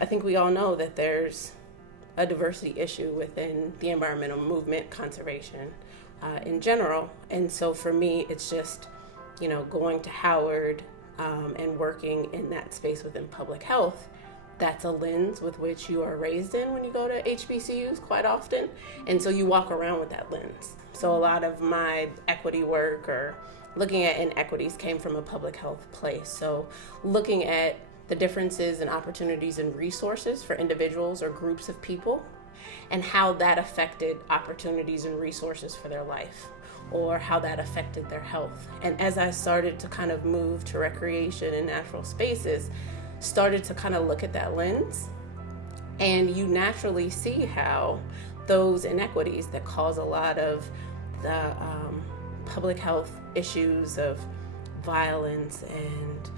I think we all know that there's a diversity issue within the environmental movement, conservation in general. And so for me, it's just, going to Howard and working in that space within public health. That's a lens with which you are raised in when you go to HBCUs quite often. And so you walk around with that lens. So a lot of my equity work or looking at inequities came from a public health place. So looking at the differences in opportunities and resources for individuals or groups of people, and how that affected opportunities and resources for their life, or how that affected their health. And as I started to kind of move to recreation and natural spaces, started to kind of look at that lens, and you naturally see how those inequities that cause a lot of the public health issues of violence and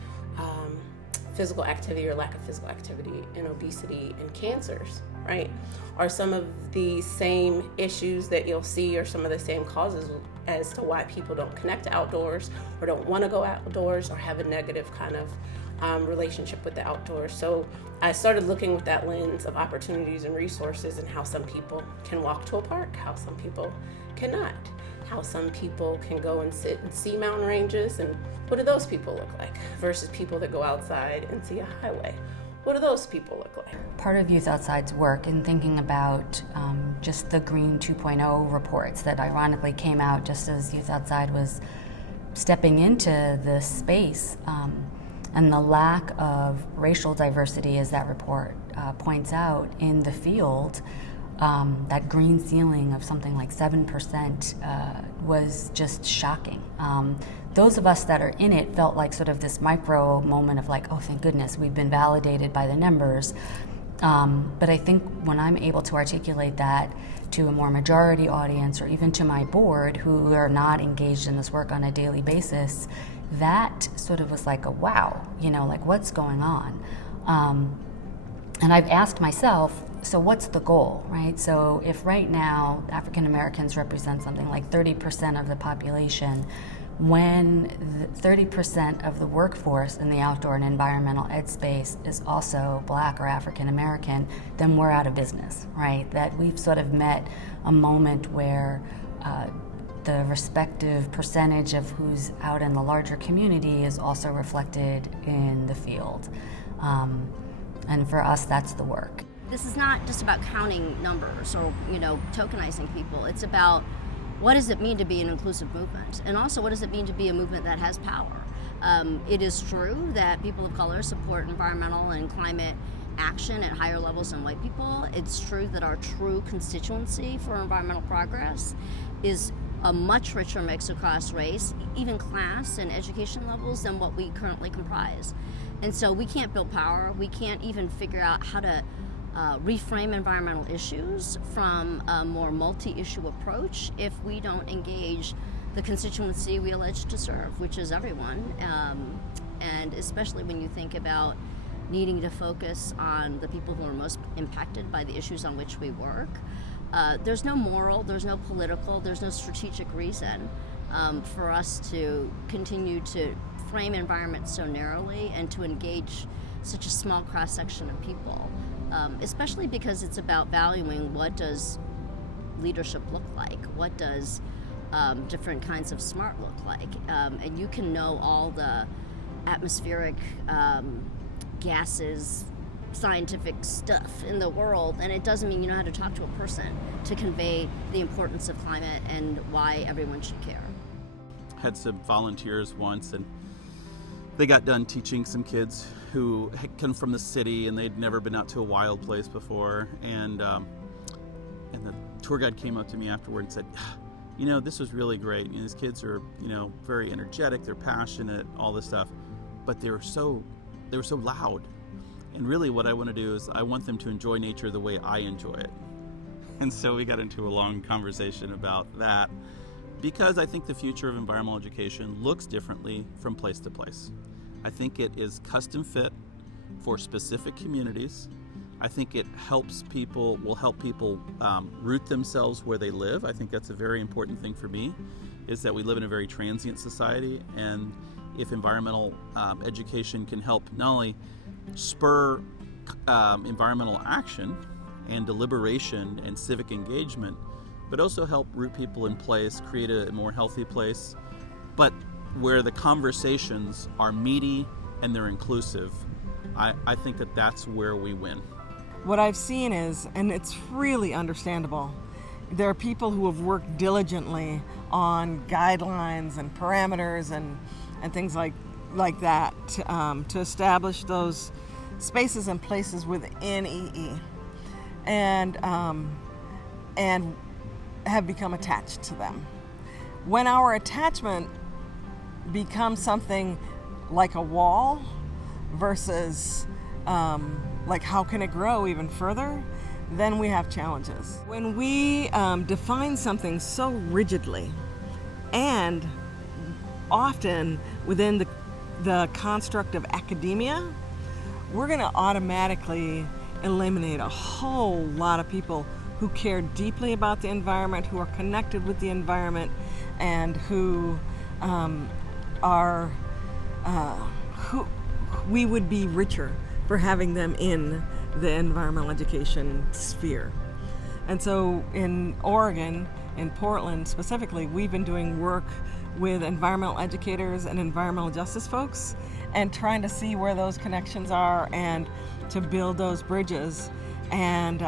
physical activity or lack of physical activity and obesity and cancers, right, are some of the same issues that you'll see, or some of the same causes as to why people don't connect to outdoors or don't want to go outdoors or have a negative kind of relationship with the outdoors. So I started looking with that lens of opportunities and resources, and how some people can walk to a park, how some people cannot, how some people can go and sit and see mountain ranges, and what do those people look like versus people that go outside and see a highway. What do those people look like? Part of Youth Outside's work in thinking about just the Green 2.0 reports that ironically came out just as Youth Outside was stepping into this space, and the lack of racial diversity, as that report points out, in the field, that green ceiling of something like 7% was just shocking. Those of us that are in it felt like sort of this micro moment of like, oh, thank goodness, we've been validated by the numbers. But I think when I'm able to articulate that to a more majority audience, or even to my board who are not engaged in this work on a daily basis, that sort of was like a wow, like what's going on? And I've asked myself, so what's the goal, right? So if right now African Americans represent something like 30% of the population, when 30% of the workforce in the outdoor and environmental ed space is also Black or African American, then we're out of business, right? That we've sort of met a moment where the respective percentage of who's out in the larger community is also reflected in the field. And for us, that's the work. This is not just about counting numbers or, tokenizing people. It's about what does it mean to be an inclusive movement? And also, what does it mean to be a movement that has power? It is true that people of color support environmental and climate action at higher levels than white people. It's true that our true constituency for environmental progress is a much richer mix across race, even class and education levels than what we currently comprise. And so we can't build power. We can't even figure out how to reframe environmental issues from a more multi-issue approach if we don't engage the constituency we allege to serve, which is everyone. And especially when you think about needing to focus on the people who are most impacted by the issues on which we work. There's no moral, there's no political, there's no strategic reason for us to continue to frame environments so narrowly and to engage such a small cross-section of people, especially because it's about valuing what does leadership look like, what does different kinds of smart look like, and you can know all the atmospheric gases, scientific stuff in the world, and it doesn't mean you know how to talk to a person to convey the importance of climate and why everyone should care. Had some volunteers once, and they got done teaching some kids who had come from the city and they'd never been out to a wild place before, and the tour guide came up to me afterward and said, this was really great. These kids are, very energetic, they're passionate, all this stuff, but they were so loud. And really what I want to do is I want them to enjoy nature the way I enjoy it. And so we got into a long conversation about that, because I think the future of environmental education looks differently from place to place. I think it is custom fit for specific communities. I think it will help people root themselves where they live. I think that's a very important thing for me, is that we live in a very transient society, and if environmental education can help not only spur environmental action and deliberation and civic engagement, but also help root people in place, create a more healthy place, but where the conversations are meaty and they're inclusive. I think that that's where we win. What I've seen is, and it's really understandable, there are people who have worked diligently on guidelines and parameters and things like that to establish those spaces and places within EE, and have become attached to them. When our attachment becomes something like a wall versus like how can it grow even further, then we have challenges. When we define something so rigidly and often within the construct of academia, we're going to automatically eliminate a whole lot of people who care deeply about the environment, who are connected with the environment, and who who we would be richer for having them in the environmental education sphere. And so in Oregon, in Portland specifically, we've been doing work with environmental educators and environmental justice folks and trying to see where those connections are and to build those bridges. And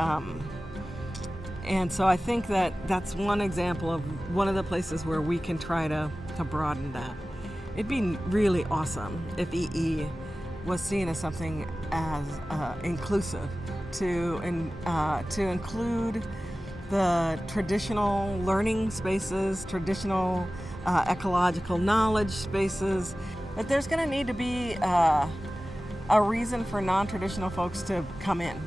so I think that's one example of one of the places where we can try to broaden that. It'd be really awesome if EE was seen as something as inclusive, to include the traditional learning spaces, traditional ecological knowledge spaces. That there's going to need to be a reason for non-traditional folks to come in,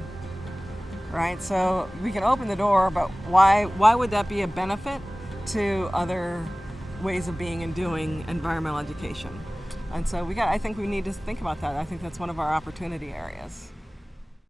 right? So we can open the door, but why would that be a benefit to other ways of being and doing environmental education? And so I think we need to think about that. I think that's one of our opportunity areas.